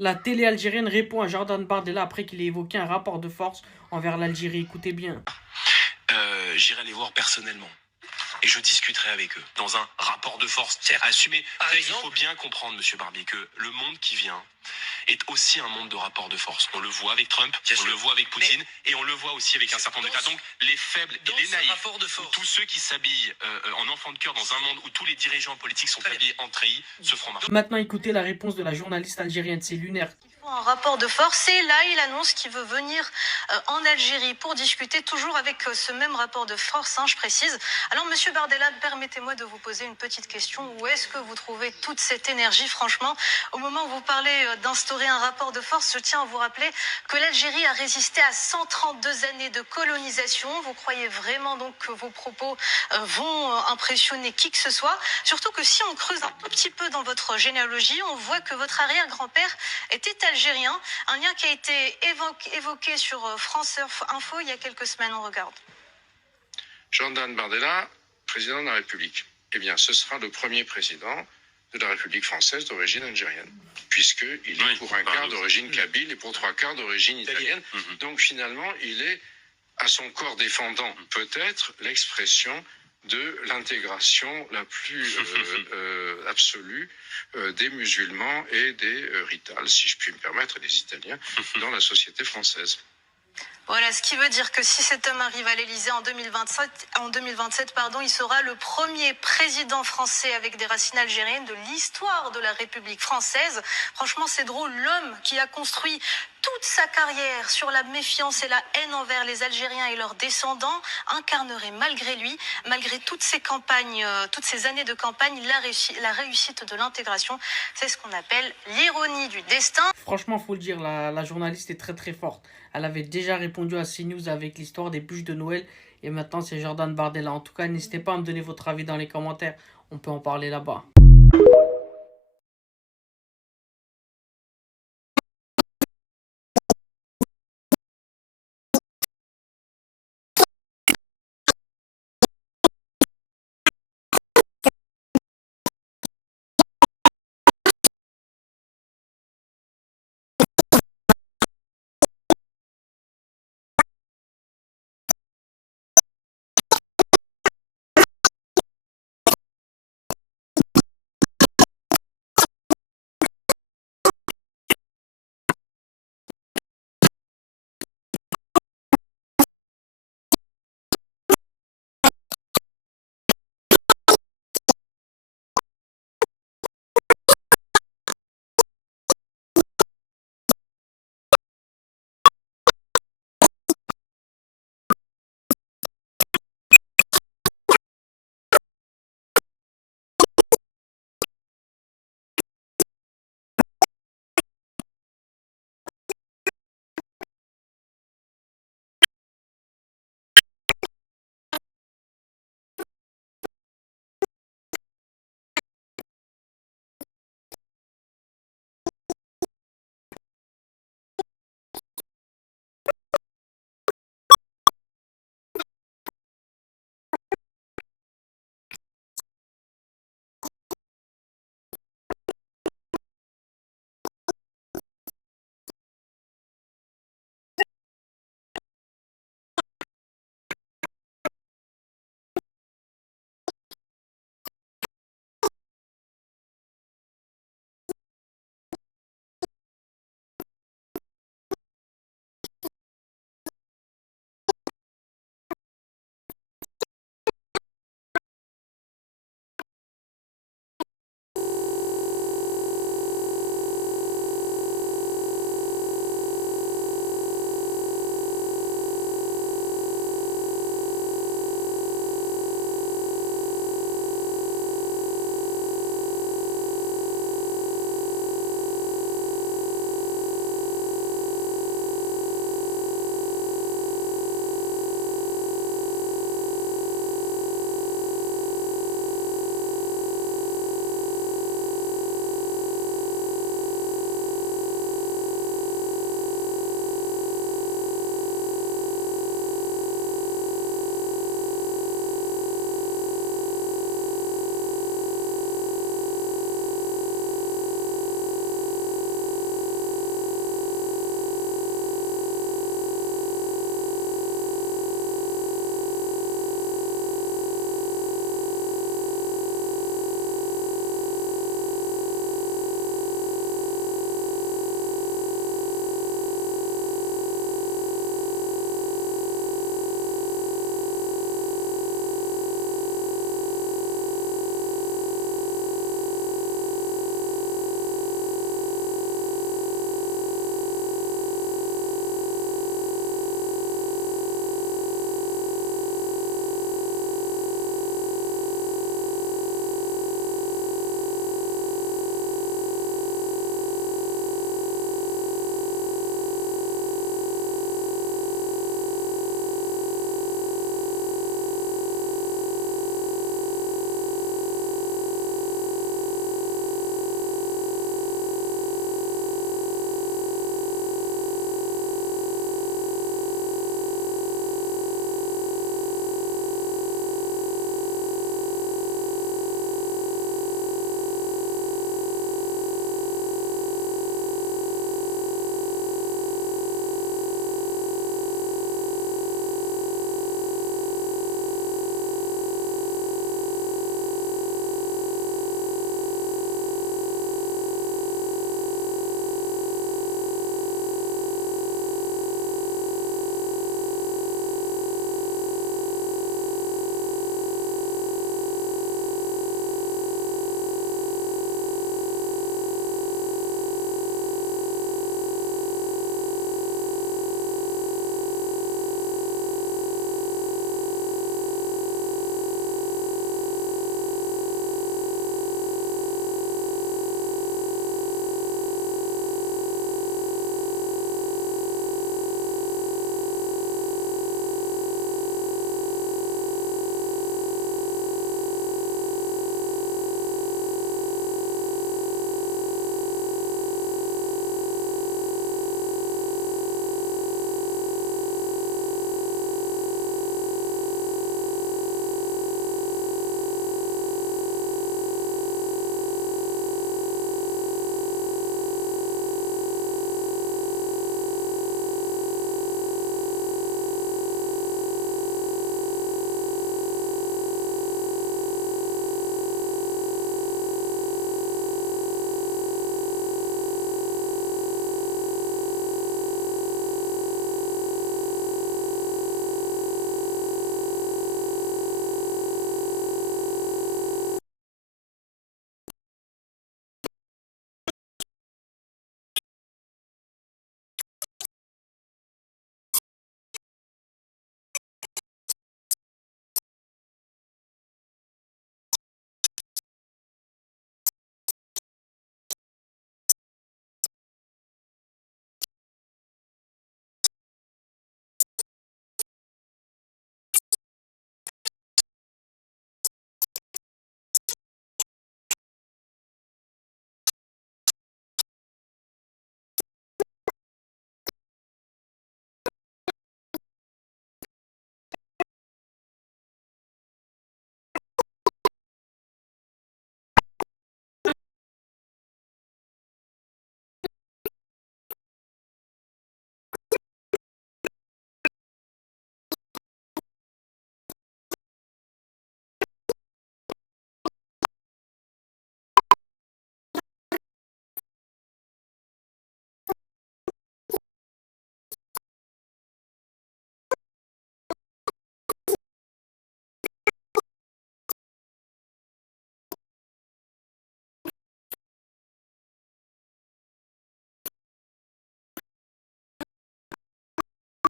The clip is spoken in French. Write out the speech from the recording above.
La télé algérienne répond à Jordan Bardella après qu'il ait évoqué un rapport de force envers l'Algérie. Écoutez bien. J'irai les voir personnellement. Et je discuterai avec eux dans un rapport de force assumé. Il faut bien comprendre, Monsieur Barbier, que le monde qui vient est aussi un monde de rapport de force. On le voit avec Trump, le voit avec Poutine, et on le voit aussi avec un certain nombre d'États. Donc les faibles et les naïfs, ou tous ceux qui s'habillent en enfants de cœur dans un monde où tous les dirigeants politiques sont habillés en treillis, se feront marcher. Maintenant, écoutez la réponse de la journaliste algérienne, c'est lunaire. Un rapport de force et là il annonce qu'il veut venir en Algérie pour discuter toujours avec ce même rapport de force, je précise. Alors Monsieur Bardella, permettez-moi de vous poser une petite question. Où est-ce que vous trouvez toute cette énergie? Franchement, au moment où vous parlez d'instaurer un rapport de force, je tiens à vous rappeler que l'Algérie a résisté à 132 années de colonisation. Vous croyez vraiment donc que vos propos vont impressionner qui que ce soit? Surtout que si on creuse un tout petit peu dans votre généalogie, on voit que votre arrière-grand-père était algérien, un lien qui a été évoqué sur France Info il y a quelques semaines. On regarde. Jordan Bardella, président de la République. Eh bien, ce sera le premier président de la République française d'origine algérienne, puisqu'il est pour un quart d'origine kabyle et pour trois quarts d'origine italienne. Donc finalement, il est, à son corps défendant, peut-être l'expression de l'intégration la plus absolue des musulmans et des ritals, si je puis me permettre, des Italiens, dans la société française. Voilà, ce qui veut dire que si cet homme arrive à l'Élysée en 2027, il sera le premier président français avec des racines algériennes de l'histoire de la République française. Franchement, c'est drôle. L'homme qui a construit toute sa carrière sur la méfiance et la haine envers les Algériens et leurs descendants incarnerait malgré lui, malgré toutes ces campagnes, toutes ces années de campagne, la réussite de l'intégration. C'est ce qu'on appelle l'ironie du destin. Franchement, faut le dire, la journaliste est très très forte. Elle avait déjà répondu à CNews avec l'histoire des bûches de Noël. Et maintenant, c'est Jordan Bardella. En tout cas, n'hésitez pas à me donner votre avis dans les commentaires. On peut en parler là-bas.